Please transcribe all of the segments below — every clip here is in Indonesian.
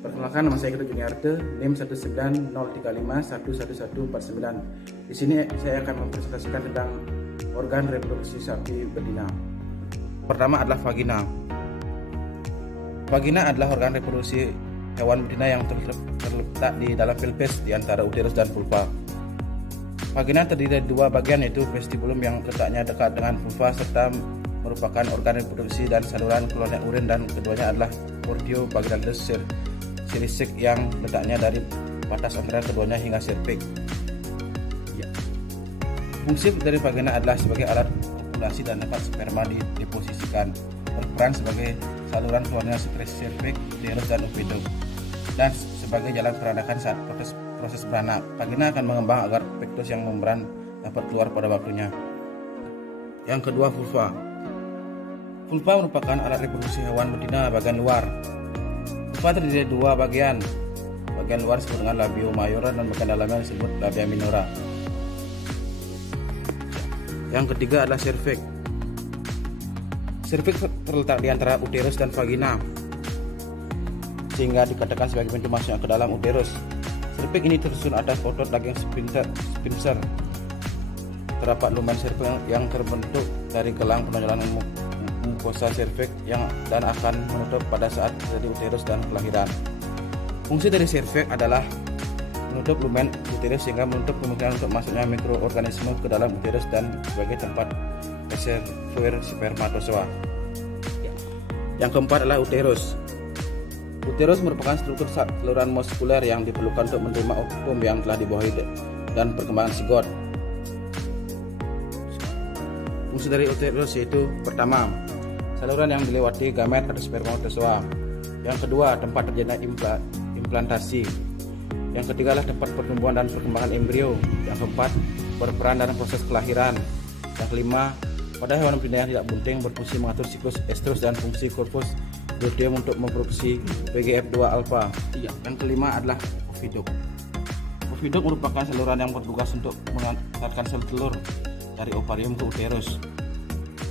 Perkenalkan, nama saya Kito Juniarte, NIM 19035111149. Di sini saya akan mempresentasikan tentang organ reproduksi sapi betina. Pertama adalah vagina. Vagina adalah organ reproduksi hewan betina yang terletak di dalam pelvis di antara uterus dan vulva. Vagina terdiri dari dua bagian, yaitu vestibulum yang letaknya dekat dengan vulva serta merupakan organ reproduksi dan saluran keluarnya urin, dan keduanya adalah portio vaginalis cericek yang letaknya dari batas antara keduanya hingga cervix. Fungsi dari vagina adalah sebagai alat ovulasi dan tempat sperma diposisikan, berperan sebagai saluran keluarnya sekres cervix, uterus dan oviduct, dan sebagai jalan peranakan saat proses beranak. Vagina akan mengembang agar fectus yang membran dapat keluar pada waktunya. Yang kedua, vulva. Vulva merupakan alat reproduksi hewan betina bagian luar. Vulva terdiri dari dua bagian. Bagian luar disebut dengan labio majora dan bagian dalamnya disebut labia minora. Yang ketiga adalah cervix. Cervix terletak di antara uterus dan vagina, sehingga dikatakan sebagai pintu masuk ke dalam uterus. Cervix ini tersusun atas otot daging sphincter. Terdapat lumen cervix yang terbentuk dari gelang penonjolan mukosa cervix dan akan menutup pada saat terjadi uterus dan kelahiran. Fungsi dari cervix adalah menutup lumen uterus sehingga menutup kemungkinan untuk masuknya mikroorganisme ke dalam uterus dan sebagai tempat reservoir spermatozoa. Yang keempat adalah uterus. Uterus merupakan struktur saluran muskuler yang diperlukan untuk menerima ovum yang telah dibawahi dan perkembangan zigot. Fungsi dari uterus yaitu: pertama, saluran yang dilewati gamet atau spermatozoa. Yang kedua, tempat terjadinya implantasi. Yang ketiga adalah tempat pertumbuhan dan perkembangan embrio. Yang keempat, berperan dalam proses kelahiran. Yang kelima, pada hewan betina yang tidak bunting berfungsi mengatur siklus estrus dan fungsi korpus luteum untuk memproduksi PGF2 alfa. Yang kelima adalah oviduct. Oviduct merupakan saluran yang bertugas untuk mengantarkan sel telur dari ovarium ke uterus.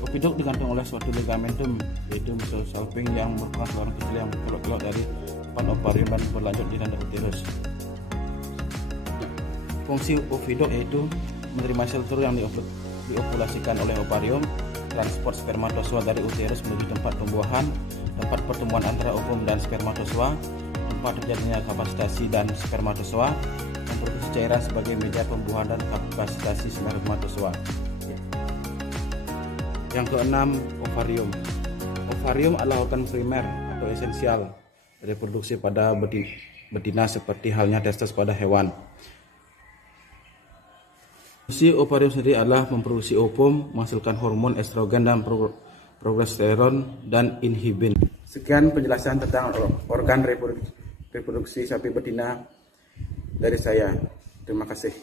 Oviduct digantung oleh suatu ligamentum, yaitu mesosalping, yang merupakan saluran kecil yang berkelok-kelok dari depan ovarium dan berlanjut di tanda uterus. Fungsi oviduct yaitu menerima sel telur yang diovulasikan oleh ovarium, transport spermatozoa dari uterus menuju tempat pembuahan, tempat pertemuan antara ovum dan spermatozoa, tempat terjadinya kapasitasi dan spermatozoa, memproduksi cairan sebagai media pembuahan dan kapasitasi spermatozoa. Yang keenam, ovarium. Ovarium adalah organ primer atau esensial reproduksi pada betina seperti halnya testis pada hewan. Fungsi ovarium sendiri adalah memproduksi ovum, menghasilkan hormon estrogen dan progesteron, dan inhibin. Sekian penjelasan tentang organ reproduksi sapi betina dari saya. Terima kasih.